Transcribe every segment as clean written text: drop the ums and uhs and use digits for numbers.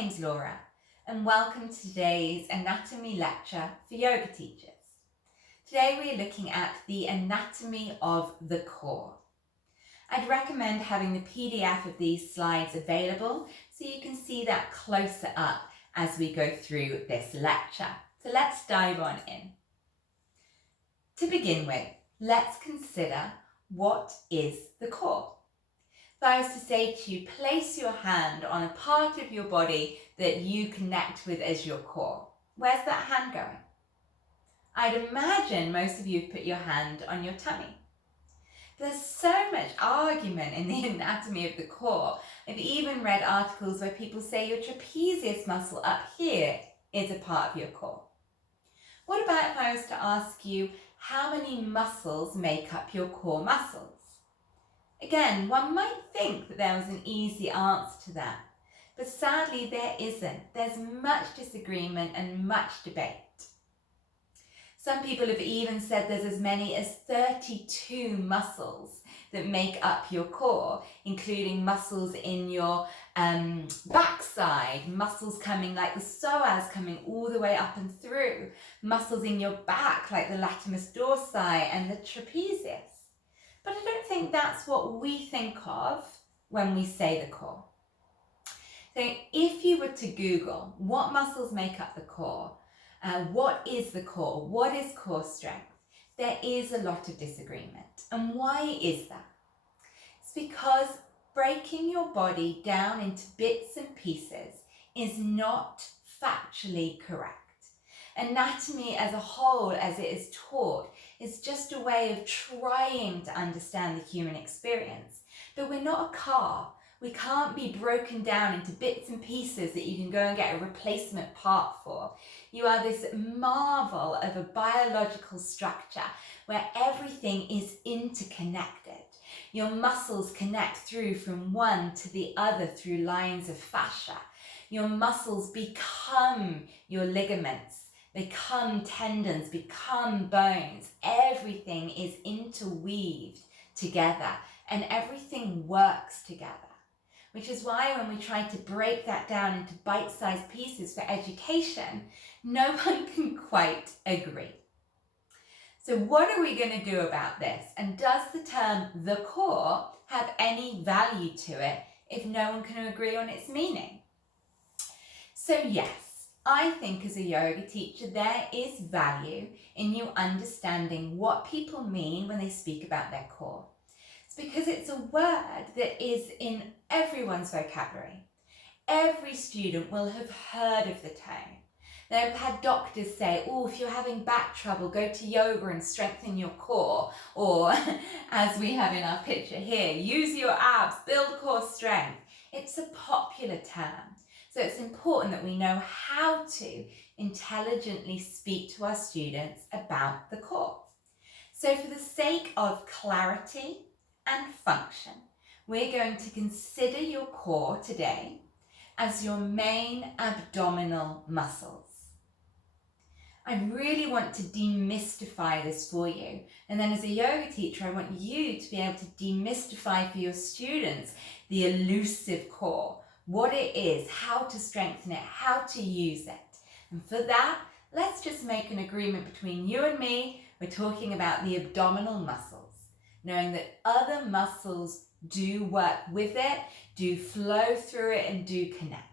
name's Laura, and welcome to today's anatomy lecture for yoga teachers. Today we're looking at the anatomy of the core. I'd recommend having the PDF of these slides available so you can see that closer up as we go through this lecture. So let's dive on in. To begin with, let's consider what is the core. If I was to say to you, place your hand on a part of your body that you connect with as your core, where's that hand going? I'd imagine most of you have put your hand on your tummy. There's so much argument in the anatomy of the core. I've even read articles where people say your trapezius muscle up here is a part of your core. What about if I was to ask you how many muscles make up your core muscles? Again, one might think that there was an easy answer to that, but sadly there isn't. There's much disagreement and much debate. Some people have even said there's as many as 32 muscles that make up your core, including muscles in your backside, muscles coming like the psoas coming all the way up and through, muscles in your back like the latimus dorsi and the trapezius. But I don't think that's what we think of when we say the core. So if you were to Google what muscles make up the core, what is the core, what is core strength, there is a lot of disagreement. And why is that? It's because breaking your body down into bits and pieces is not factually correct. Anatomy as a whole, as it is taught, is just a way of trying to understand the human experience. But we're not a car. We can't be broken down into bits and pieces that you can go and get a replacement part for. You are this marvel of a biological structure where everything is interconnected. Your muscles connect through from one to the other through lines of fascia. Your muscles become your ligaments, become tendons, become bones. Everything is interweaved together and everything works together. Which is why when we try to break that down into bite-sized pieces for education, no one can quite agree. So what are we going to do about this? And does the term the core have any value to it if no one can agree on its meaning? So yes, I think as a yoga teacher there is value in you understanding what people mean when they speak about their core. It's because it's a word that is in everyone's vocabulary. Every student will have heard of the term. They've had doctors say, oh, if you're having back trouble, go to yoga and strengthen your core. Or, as we have in our picture here, use your abs, build core strength. It's a popular term. So it's important that we know how to intelligently speak to our students about the core. So for the sake of clarity and function, we're going to consider your core today as your main abdominal muscles. I really want to demystify this for you. And then as a yoga teacher, I want you to be able to demystify for your students the elusive core, what it is, how to strengthen it, how to use it. And for that, let's just make an agreement between you and me. We're talking about the abdominal muscles, knowing that other muscles do work with it, do flow through it, and do connect.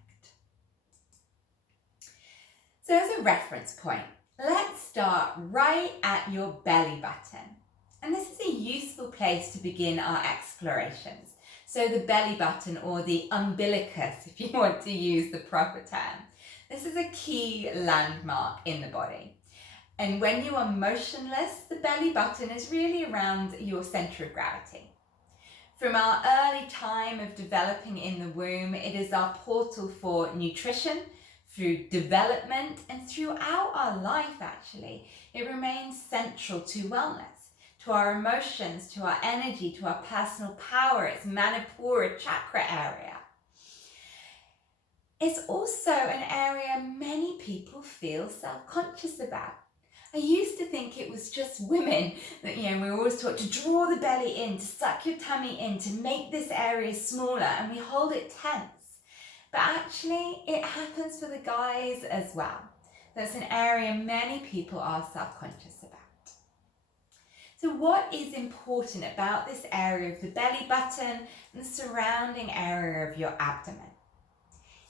So as a reference point, let's start right at your belly button. And this is a useful place to begin our explorations. So the belly button, or the umbilicus, if you want to use the proper term. This is a key landmark in the body. And when you are motionless, the belly button is really around your center of gravity. From our early time of developing in the womb, it is our portal for nutrition, through development, and throughout our life actually. It remains central to wellness, to our emotions, to our energy, to our personal power. It's Manipura chakra area. It's also an area many people feel self-conscious about. I used to think it was just women that, we were always taught to draw the belly in, to suck your tummy in, to make this area smaller, and we hold it tense. but actually it happens for the guys as well. That's an area many people are self-conscious about. So what is important about this area of the belly button and the surrounding area of your abdomen?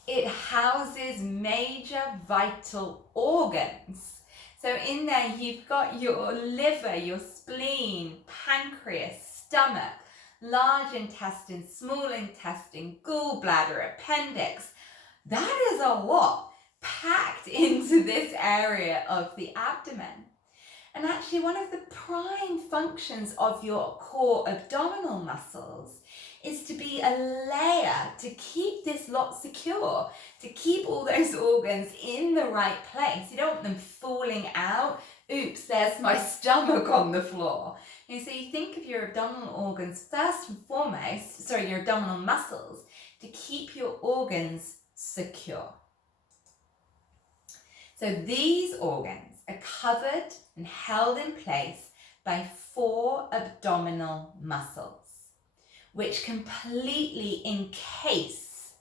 It houses major vital organs. So in there you've got your liver, your spleen, pancreas, stomach, large intestine, small intestine, gallbladder, appendix. That is a lot packed into this area of the abdomen. And actually one of the prime functions of your core abdominal muscles is to be a layer to keep this lot secure, to keep all those organs in the right place. You don't want them falling out. Oops, there's my stomach on the floor. And so you think of your abdominal organs first and foremost, your abdominal muscles, to keep your organs secure. So these organs are covered and held in place by 4 abdominal muscles, which completely encase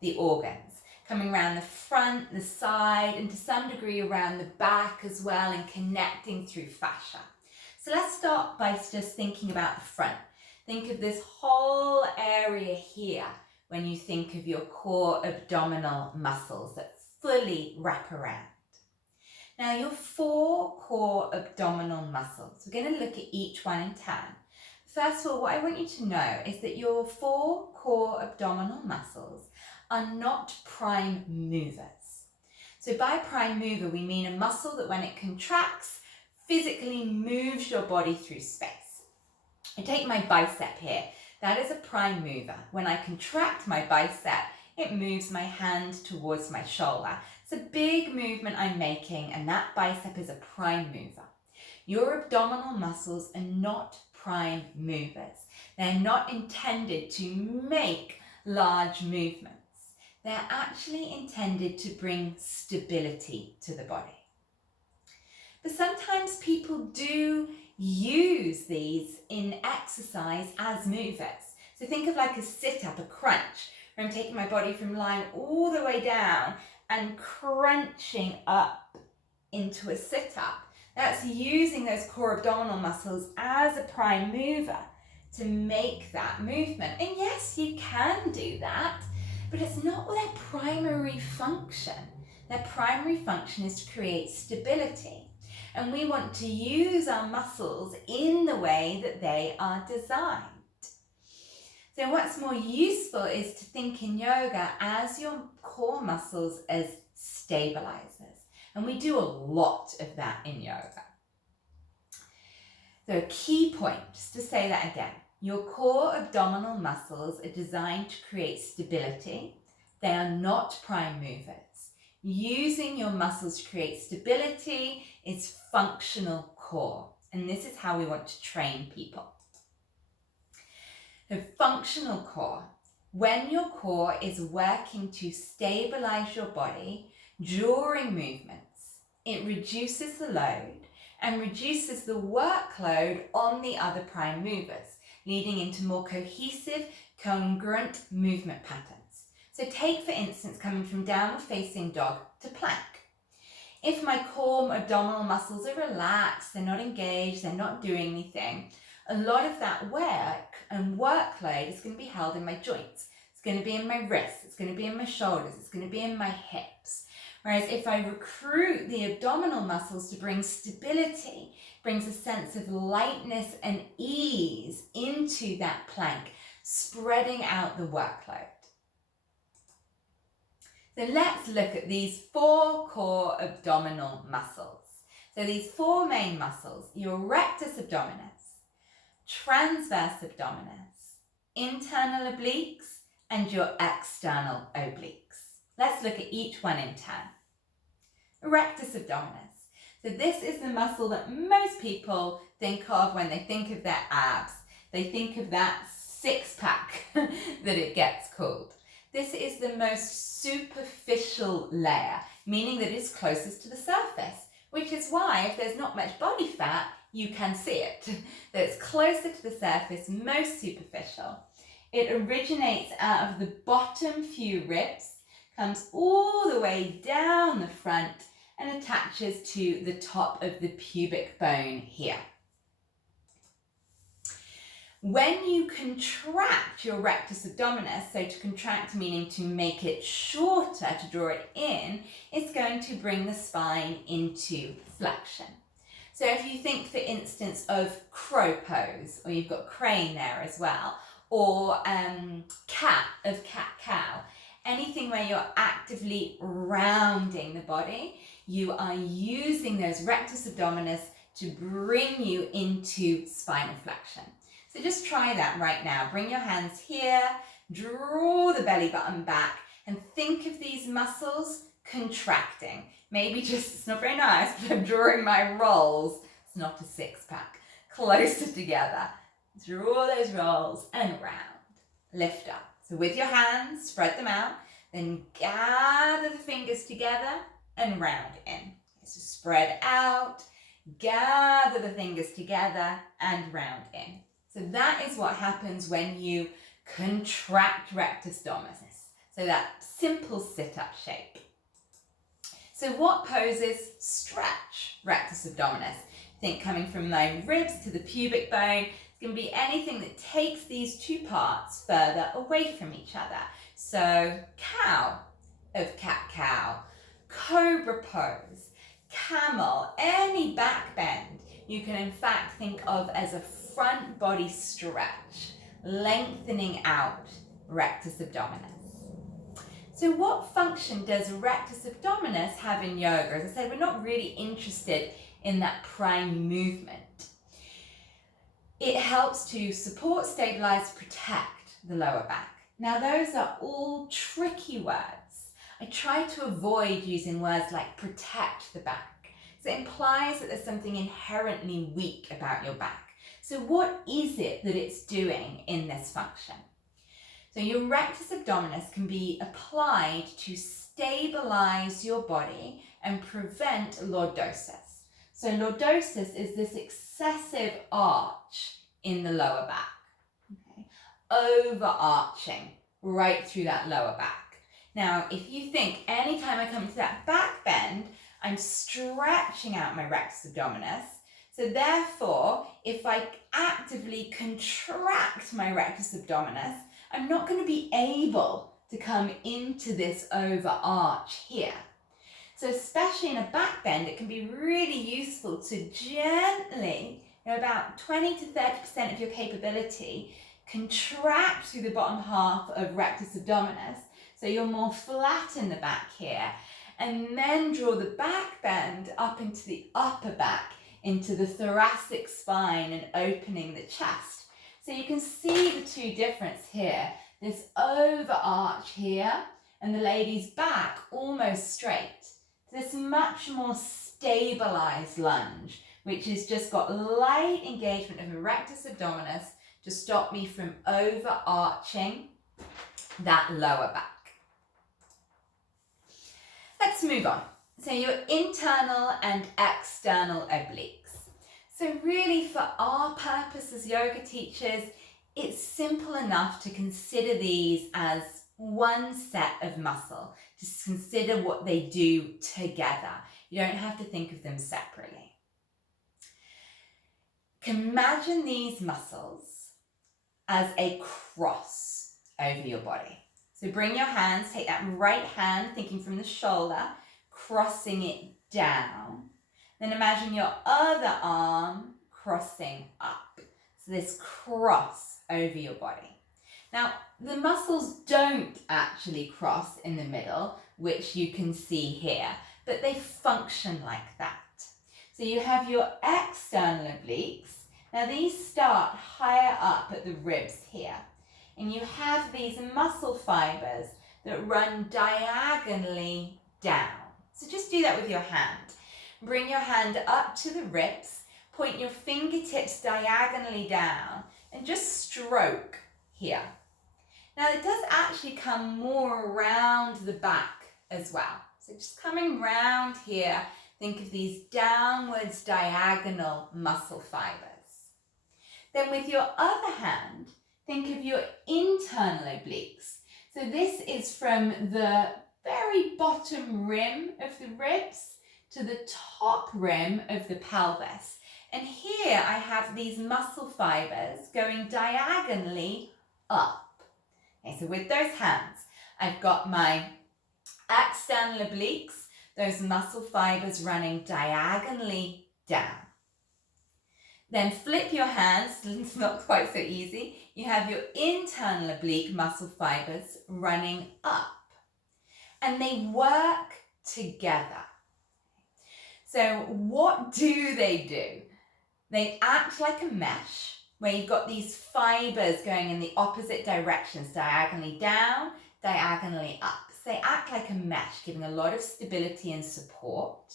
the organs, coming around the front, the side, and to some degree around the back as well, and connecting through fascia. So let's start by just thinking about the front. Think of this whole area here when you think of your core abdominal muscles that fully wrap around. Now your 4 core abdominal muscles, we're going to look at each one in turn. First of all, what I want you to know is that your 4 core abdominal muscles are not prime movers. So by prime mover, we mean a muscle that when it contracts, physically moves your body through space. I take my bicep here. That is a prime mover. When I contract my bicep, it moves my hand towards my shoulder. It's a big movement I'm making, and that bicep is a prime mover. Your abdominal muscles are not prime movers. They're not intended to make large movements. They're actually intended to bring stability to the body. But sometimes people do use these in exercise as movers. So think of like a sit-up, a crunch, where I'm taking my body from lying all the way down and crunching up into a sit-up. That's using those core abdominal muscles as a prime mover to make that movement. And yes, you can do that, but it's not their primary function. Their primary function is to create stability. And we want to use our muscles in the way that they are designed. So what's more useful is to think in yoga as your core muscles as stabilizers. And we do a lot of that in yoga. So a key point, just to say that again, your core abdominal muscles are designed to create stability. They are not prime movers. Using your muscles to create stability is functional core. And this is how we want to train people. The functional core, when your core is working to stabilize your body during movements, it reduces the load and reduces the workload on the other prime movers, leading into more cohesive, congruent movement patterns. So take, for instance, coming from downward facing dog to plank. If my core abdominal muscles are relaxed, they're not engaged, they're not doing anything, a lot of that work and workload is going to be held in my joints. It's going to be in my wrists, it's going to be in my shoulders, it's going to be in my hips. Whereas if I recruit the abdominal muscles to bring stability, brings a sense of lightness and ease into that plank, spreading out the workload. So let's look at these 4 core abdominal muscles. So these 4 main muscles, your rectus abdominis, transverse abdominis, internal obliques, and your external obliques. Let's look at each one in turn. Rectus abdominis. So this is the muscle that most people think of when they think of their abs. They think of that 6-pack that it gets called. This is the most superficial layer, meaning that it's closest to the surface, which is why if there's not much body fat, you can see it. That it's closer to the surface, most superficial. It originates out of the bottom few ribs comes all the way down the front and attaches to the top of the pubic bone here. When you contract your rectus abdominis, so to contract meaning to make it shorter, to draw it in, it's going to bring the spine into flexion. So if you think, for instance, of crow pose, or you've got crane there as well, or cat-cow, anything where you're actively rounding the body, you are using those rectus abdominis to bring you into spinal flexion. So just try that right now. Bring your hands here, draw the belly button back, and think of these muscles contracting. Maybe just, it's not very nice, but I'm drawing my rolls. It's not a six-pack. Closer together. Draw those rolls and round. Lift up. So with your hands, spread them out, then gather the fingers together and round in. So spread out, gather the fingers together and round in. So that is what happens when you contract rectus abdominis. So that simple sit-up shape. So what poses stretch rectus abdominis? Think coming from my ribs to the pubic bone. It's going to be anything that takes these two parts further away from each other. So cow of cat-cow, cobra pose, camel, any back bend you can in fact think of as a front body stretch, lengthening out rectus abdominis. So what function does rectus abdominis have in yoga? As I said, we're not really interested in that prime movement. It helps to support, stabilize, protect the lower back. Now those are all tricky words. I try to avoid using words like protect the back. So it implies that there's something inherently weak about your back. So what is it that it's doing in this function? So your rectus abdominis can be applied to stabilize your body and prevent lordosis. So lordosis is this excessive arch in the lower back, okay? Overarching right through that lower back. Now, if you think anytime I come to that back bend, I'm stretching out my rectus abdominis. So therefore, if I actively contract my rectus abdominis, I'm not going to be able to come into this overarch here. So especially in a back bend, it can be really useful to gently, about 20 to 30% of your capability, contract through the bottom half of rectus abdominis, so you're more flat in the back here, and then draw the back bend up into the upper back, into the thoracic spine and opening the chest. So you can see the two difference here, this overarch here and the lady's back almost straight. This much more stabilized lunge, which has just got light engagement of the rectus abdominis to stop me from overarching that lower back. Let's move on. So your internal and external obliques. So really for our purpose as yoga teachers, it's simple enough to consider these as one set of muscle, to consider what they do together. You don't have to think of them separately. Imagine these muscles as a cross over your body. So bring your hands, take that right hand, thinking from the shoulder, crossing it down. Then imagine your other arm crossing up. So this cross over your body. Now, the muscles don't actually cross in the middle, which you can see here, but they function like that. So you have your external obliques. Now these start higher up at the ribs here. And you have these muscle fibers that run diagonally down. So just do that with your hand. Bring your hand up to the ribs, point your fingertips diagonally down, and just stroke here. Now it does actually come more around the back as well. So just coming round here, think of these downwards diagonal muscle fibers. Then with your other hand, think of your internal obliques. So this is from the very bottom rim of the ribs to the top rim of the pelvis. And here I have these muscle fibers going diagonally up. Okay, so with those hands, I've got my external obliques, those muscle fibers running diagonally down. Then flip your hands, it's not quite so easy. You have your internal oblique muscle fibers running up. And they work together. So what do? They act like a mesh where you've got these fibers going in the opposite directions, diagonally down, diagonally up. So they act like a mesh, giving a lot of stability and support.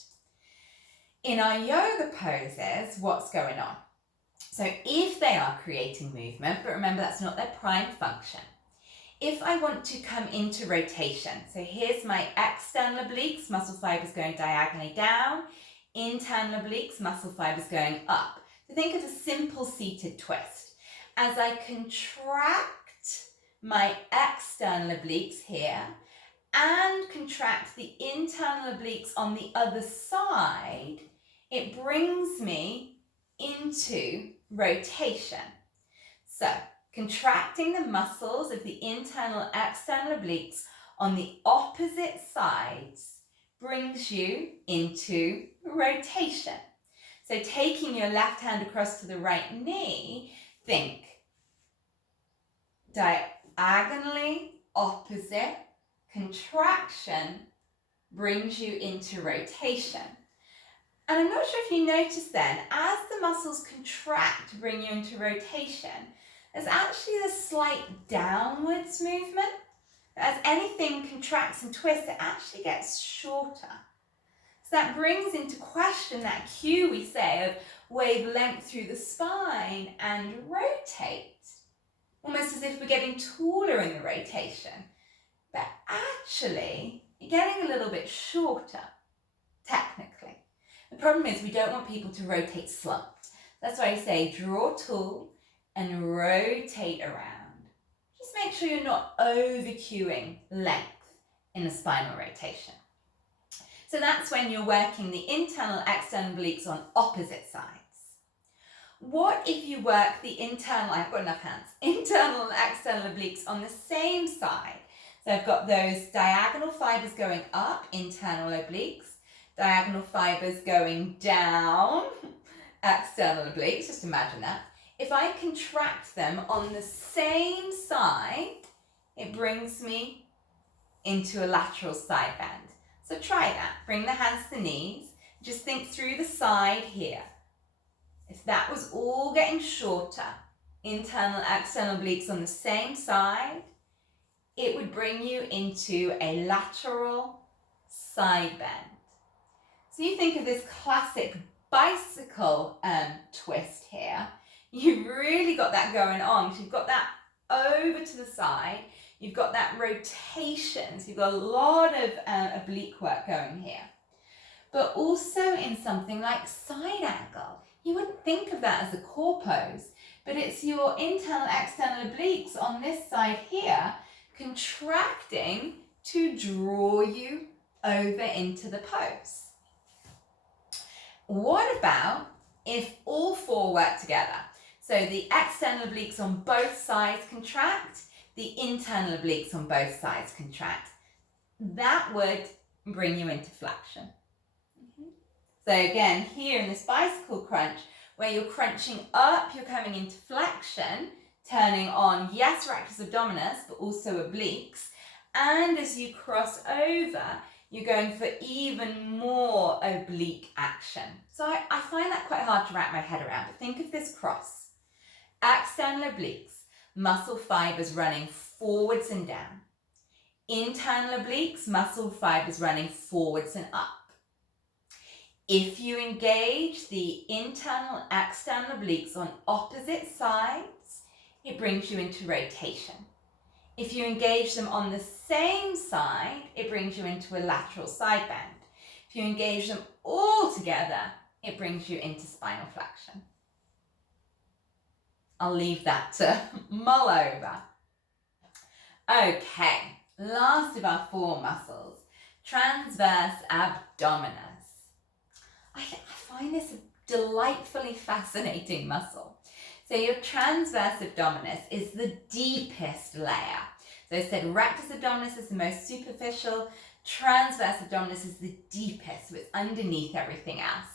In our yoga poses, what's going on? So if they are creating movement, but remember that's not their prime function. If I want to come into rotation, so here's my external obliques, muscle fibers going diagonally down, internal obliques, muscle fibers going up. So think of a simple seated twist. As I contract my external obliques here and contract the internal obliques on the other side, it brings me into rotation. So contracting the muscles of the internal external obliques on the opposite sides brings you into rotation. So taking your left hand across to the right knee, think diagonally opposite, contraction brings you into rotation. And I'm not sure if you noticed then, as the muscles contract to bring you into rotation, there's actually a slight downwards movement. As anything contracts and twists, it actually gets shorter. So that brings into question that cue we say of wavelength through the spine and rotate. Almost as if we're getting taller in the rotation. But actually, you're getting a little bit shorter, technically. The problem is we don't want people to rotate slumped. That's why I say draw tall and rotate around. Just make sure you're not over-cueing length in the spinal rotation. So that's when you're working the internal external obliques on opposite sides. What if you work the internal, I've got enough hands, internal and external obliques on the same side? So I've got those diagonal fibers going up, internal obliques, diagonal fibers going down, external obliques, just imagine that. If I contract them on the same side, it brings me into a lateral side bend. So try that. Bring the hands to the knees. Just think through the side here. If that was all getting shorter, internal, external obliques on the same side, it would bring you into a lateral side bend. So you think of this classic bicycle twist here. You've really got that going on. So you've got that over to the side. You've got that rotation. So you've got a lot of oblique work going here. But also in something like side angle. You wouldn't think of that as a core pose, but it's your internal, external obliques on this side here contracting to draw you over into the pose. What about if all four work together? So the external obliques on both sides contract, the internal obliques on both sides contract. That would bring you into flexion. So again, here in this bicycle crunch, where you're crunching up, you're coming into flexion, turning on, yes, rectus abdominis, but also obliques. And as you cross over, you're going for even more oblique action. So I find that quite hard to wrap my head around, but think of this cross. External obliques, muscle fibers running forwards and down. Internal obliques, muscle fibers running forwards and up. If you engage the internal, external obliques on opposite sides, it brings you into rotation. If you engage them on the same side, it brings you into a lateral side bend. If you engage them all together, it brings you into spinal flexion. I'll leave that to mull over. Okay, last of our four muscles transverse abdominis. I find this a delightfully fascinating muscle. So your transverse abdominis is the deepest layer. So I said rectus abdominis is the most superficial, transverse abdominis is the deepest, so it's underneath everything else.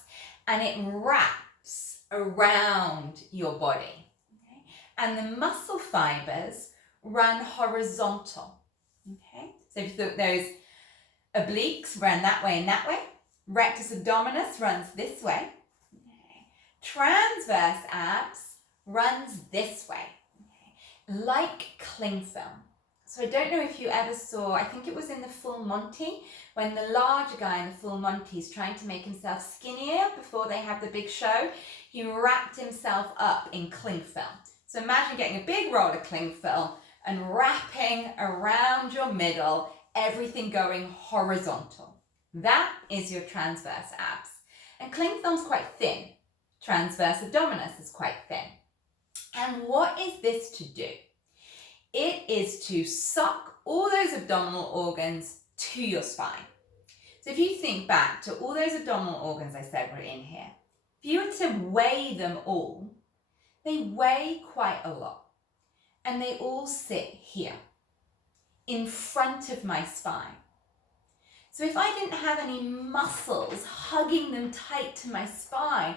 And it wraps around your body. Okay? And the muscle fibers run horizontal. Okay? So if you thought those obliques ran that way and that way, rectus abdominis runs this way. Okay. Transverse abs runs this way, okay, like cling film. So I don't know if you ever saw, I think it was in the Full Monty, when the larger guy in the Full Monty is trying to make himself skinnier before they have the big show, he wrapped himself up in cling film. So imagine getting a big roll of cling film and wrapping around your middle, everything going horizontal. That is your transverse abs. And cling film's quite thin. Transverse abdominis is quite thin. And what is this to do? It is to suck all those abdominal organs to your spine. So if you think back to all those abdominal organs I said were in here, if you were to weigh them all, they weigh quite a lot. And they all sit here, in front of my spine. So if I didn't have any muscles hugging them tight to my spine,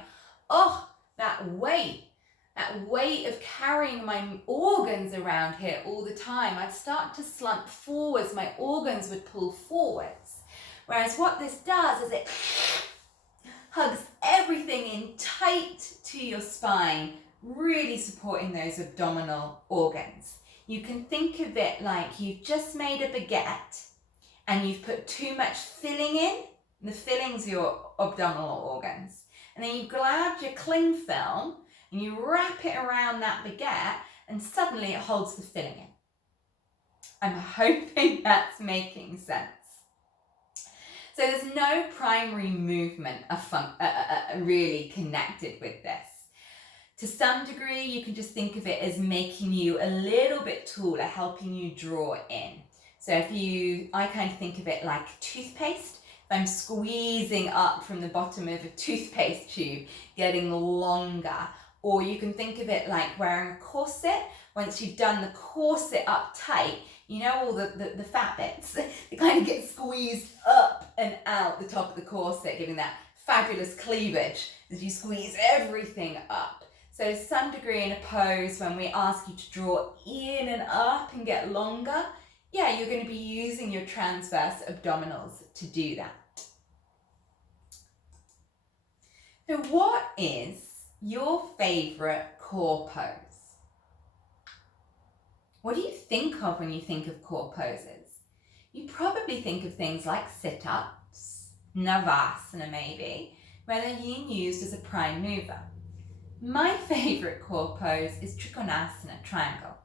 that weight of carrying my organs around here all the time, I'd start to slump forwards, my organs would pull forwards. Whereas what this does is it hugs everything in tight to your spine, really supporting those abdominal organs. You can think of it like you've just made a baguette and you've put too much filling in. The filling's your abdominal organs. And then you grab your cling film and you wrap it around that baguette and suddenly it holds the filling in. I'm hoping that's making sense. So there's no primary movement really connected with this. To some degree, you can just think of it as making you a little bit taller, helping you draw in. So I kind of think of it like toothpaste. If I'm squeezing up from the bottom of a toothpaste tube, getting longer. Or you can think of it like wearing a corset. Once you've done the corset up tight, you know all the fat bits, they kind of get squeezed up and out the top of the corset, giving that fabulous cleavage as you squeeze everything up. So to some degree in a pose, when we ask you to draw in and up and get longer, yeah, you're going to be using your transverse abdominals to do that. So what is your favorite core pose? What do you think of when you think of core poses? You probably think of things like sit-ups, Navasana maybe, where they're being used as a prime mover. My favorite core pose is Trikonasana, triangle.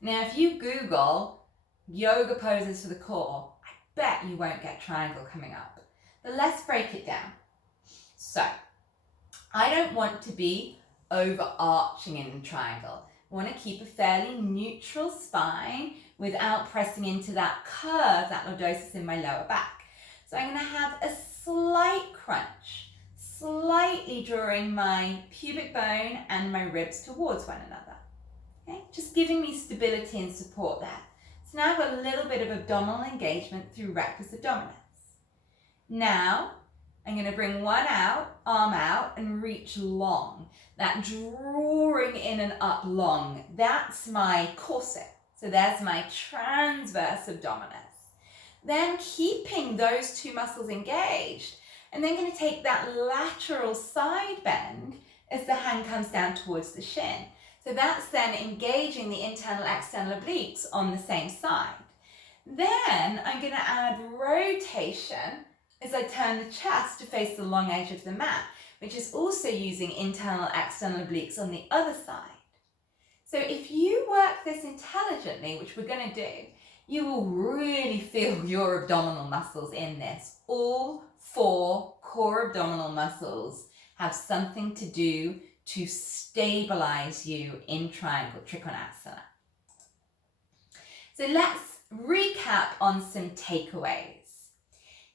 Now, if you Google yoga poses for the core, I bet you won't get triangle coming up. But let's break it down. So, I don't want to be overarching in the triangle. I want to keep a fairly neutral spine without pressing into that curve, that lordosis in my lower back. So I'm going to have a slight crunch, slightly drawing my pubic bone and my ribs towards one another. Okay? Just giving me stability and support there. So now I've got a little bit of abdominal engagement through rectus abdominis. Now I'm going to bring one out, arm out, and reach long. That drawing in and up long, that's my corset. So there's my transverse abdominis. Then keeping those two muscles engaged, and then going to take that lateral side bend as the hand comes down towards the shin. So that's then engaging the internal external obliques on the same side. Then I'm going to add rotation as I turn the chest to face the long edge of the mat, which is also using internal external obliques on the other side. So if you work this intelligently, which we're going to do, you will really feel your abdominal muscles in this. All 4 core abdominal muscles have something to do to stabilize you in triangle Trikonasana. So let's recap on some takeaways.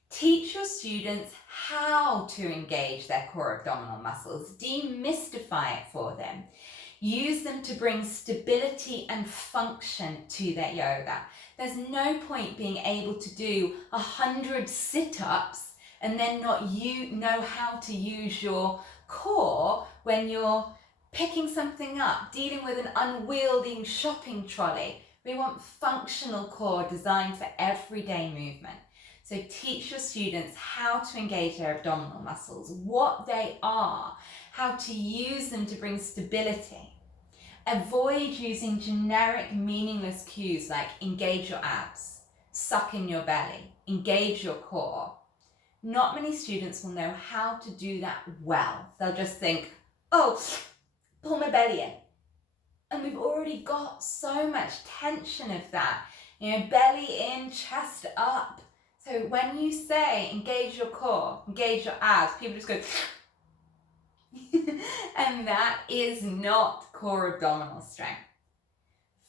Teach your students how to engage their core abdominal muscles. Demystify it for them. Use them to bring stability and function to their yoga. There's no point being able to do 100 sit-ups and then not know how to use your core when you're picking something up, dealing with an unwieldy shopping trolley. We want functional core designed for everyday movement. So teach your students how to engage their abdominal muscles, what they are, how to use them to bring stability. Avoid using generic meaningless cues like engage your abs, suck in your belly, engage your core. Not many students will know how to do that well. They'll just think, oh, pull my belly in. And we've already got so much tension of that. Belly in, chest up. So when you say engage your core, engage your abs, people just go and that is not core abdominal strength.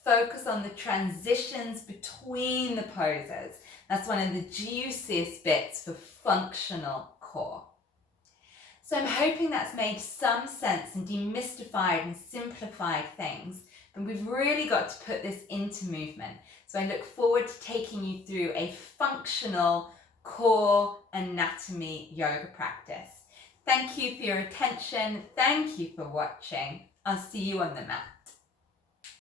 Focus on the transitions between the poses. That's one of the juiciest bits for functional core. So I'm hoping that's made some sense and demystified and simplified things, but we've really got to put this into movement. So I look forward to taking you through a functional core anatomy yoga practice. Thank you for your attention. Thank you for watching. I'll see you on the mat.